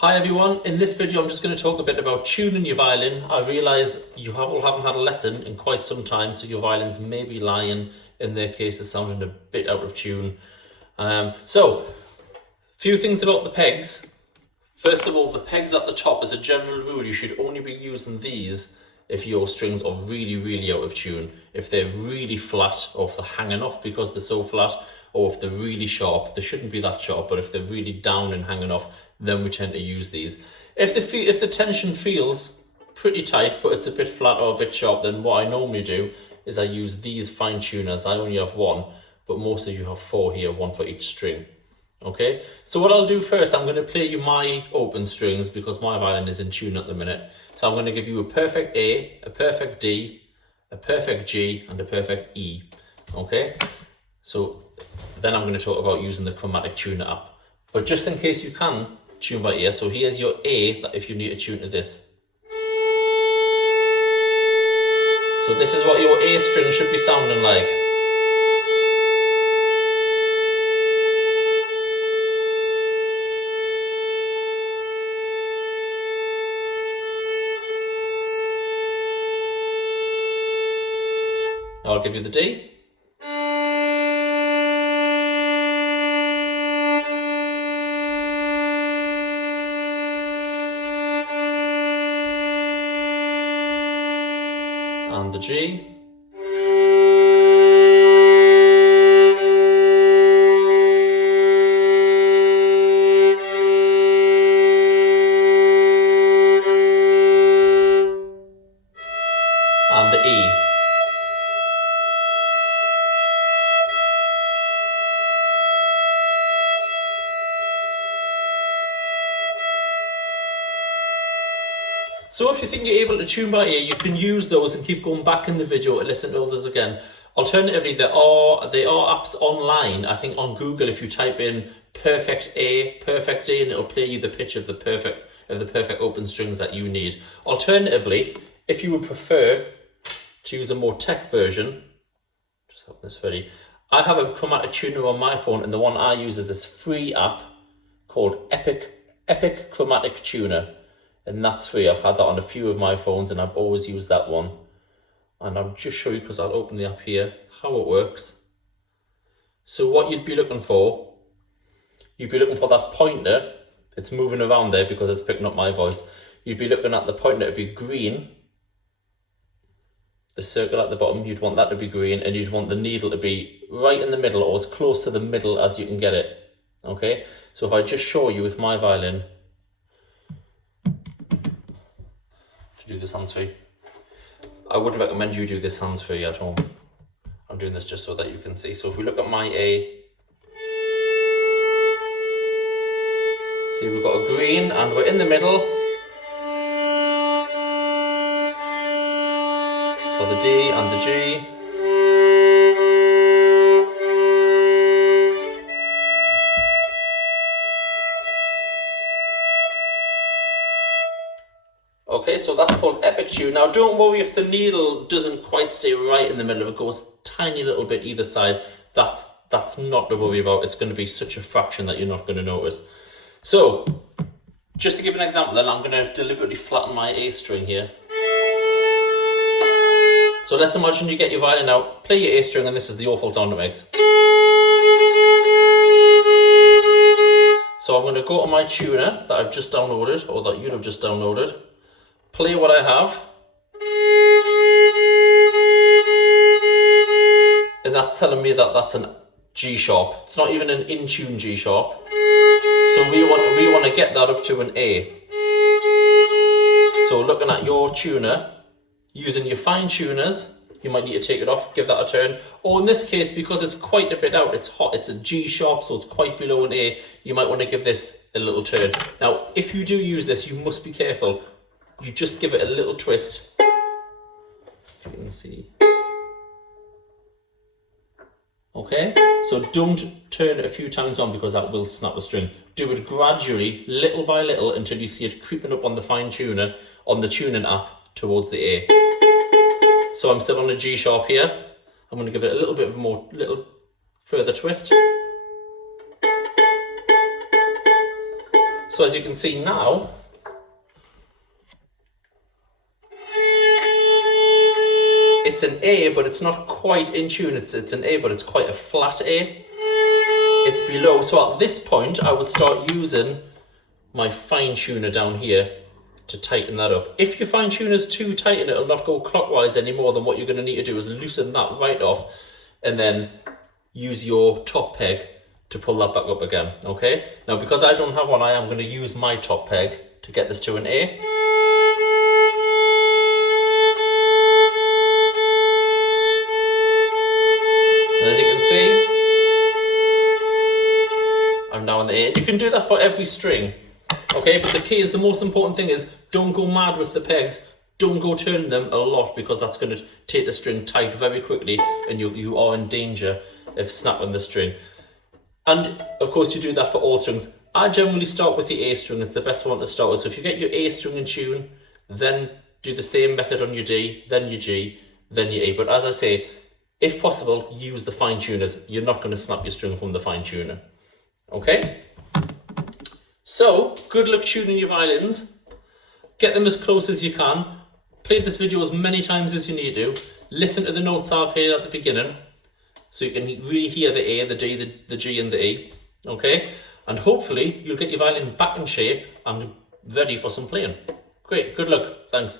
Hi everyone, in this video I'm just going to talk a bit about tuning your violin. I realise you haven't had a lesson in quite some time, so your violins may be lying in their cases, sounding a bit out of tune. So, few things about the pegs. First of all, the pegs at the top, as a general rule, you should only be using these if your strings are really out of tune. If they're really flat, or if they're hanging off because they're so flat, or if they're really sharp. They shouldn't be that sharp, but if they're really down and hanging off, then we tend to use these. If the tension feels pretty tight, but it's a bit flat or a bit sharp, then what I normally do is I use these fine tuners. I only have one, but most of you have four here, one for each string. Okay, so what I'll do first, I'm going to play you my open strings because my violin is in tune at the minute. So I'm going to give you a perfect A, a perfect D, a perfect G, and a perfect E. Okay, so then I'm going to talk about using the chromatic tuner app. But just in case you can tune by ear, so here's your A, that if you need to tune to this. So this is what your A string should be sounding like. Now I'll give you the D. And the G. And the E. So if you think you're able to tune by ear, you can use those and keep going back in the video to listen to others again. Alternatively, there are apps online. I think on Google, if you type in perfect A, perfect D, and it'll play you the pitch of the perfect open strings that you need. Alternatively, if you would prefer to use a more tech version, just have this ready. I have a chromatic tuner on my phone, and the one I use is this free app called Epic Chromatic Tuner. And that's free. I've had that on a few of my phones and I've always used that one. And I'll just show you, because I'll open the app here, how it works. So what you'd be looking for, that pointer. It's moving around there because it's picking up my voice. You'd be looking at the pointer to be green. The circle at the bottom, you'd want that to be green, and you'd want the needle to be right in the middle, or as close to the middle as you can get it. Okay, so if I just show you with my violin, do this hands-free. I would recommend you do this hands-free at home. I'm doing this just so that you can see. So if we look at my A, see we've got a green and we're in the middle. It's for the D and the G. Okay, so that's called Epic Tune. Now don't worry if the needle doesn't quite stay right in the middle. If it goes tiny little bit either side, that's not to worry about. It's going to be such a fraction that you're not going to notice. So, just to give an example then, I'm going to deliberately flatten my A string here. So let's imagine you get your violin out, play your A string, and this is the awful sound it makes. So I'm going to go to my tuner that I've just downloaded, or that you'd have just downloaded. Play what I have, and that's telling me that that's an G sharp. It's not even an in tune G sharp. So we want to get that up to an A. So looking at your tuner, using your fine tuners, you might need to take it off, give that a turn. Or in this case, because it's quite a bit out, it's hot, it's a G sharp, so it's quite below an A, you might want to give this a little turn. Now, if you do use this, you must be careful. You just give it a little twist. If you can see. Okay, so don't turn it a few times on because that will snap the string. Do it gradually, little by little, until you see it creeping up on the fine tuner, on the tuning app, towards the A. So I'm still on a G sharp here. I'm going to give it a little bit of little further twist. So as you can see now, it's an A, but it's not quite in tune. It's an A, but it's quite a flat A. It's below. So at this point, I would start using my fine tuner down here to tighten that up. If your fine tuner's too tight and it'll not go clockwise anymore, then what you're going to need to do is loosen that right off and then use your top peg to pull that back up again, okay? Now, because I don't have one, I am going to use my top peg to get this to an A. And as you can see, I'm now on the A. You can do that for every string, okay? But the key is, the most important thing is, don't go mad with the pegs. Don't go turning them a lot, because that's going to take the string tight very quickly and you are in danger of snapping the string. And of course you do that for all strings. I generally start with the A string. It's the best one to start with. So if you get your A string in tune, then do the same method on your D, then your G, then your A. But as I say, if possible, use the fine tuners. You're not going to snap your string from the fine tuner. Okay? So, good luck tuning your violins. Get them as close as you can. Play this video as many times as you need to. Listen to the notes I've played at the beginning, so you can really hear the A, the D, the G and the E. Okay? And hopefully you'll get your violin back in shape and ready for some playing. Great, good luck. Thanks.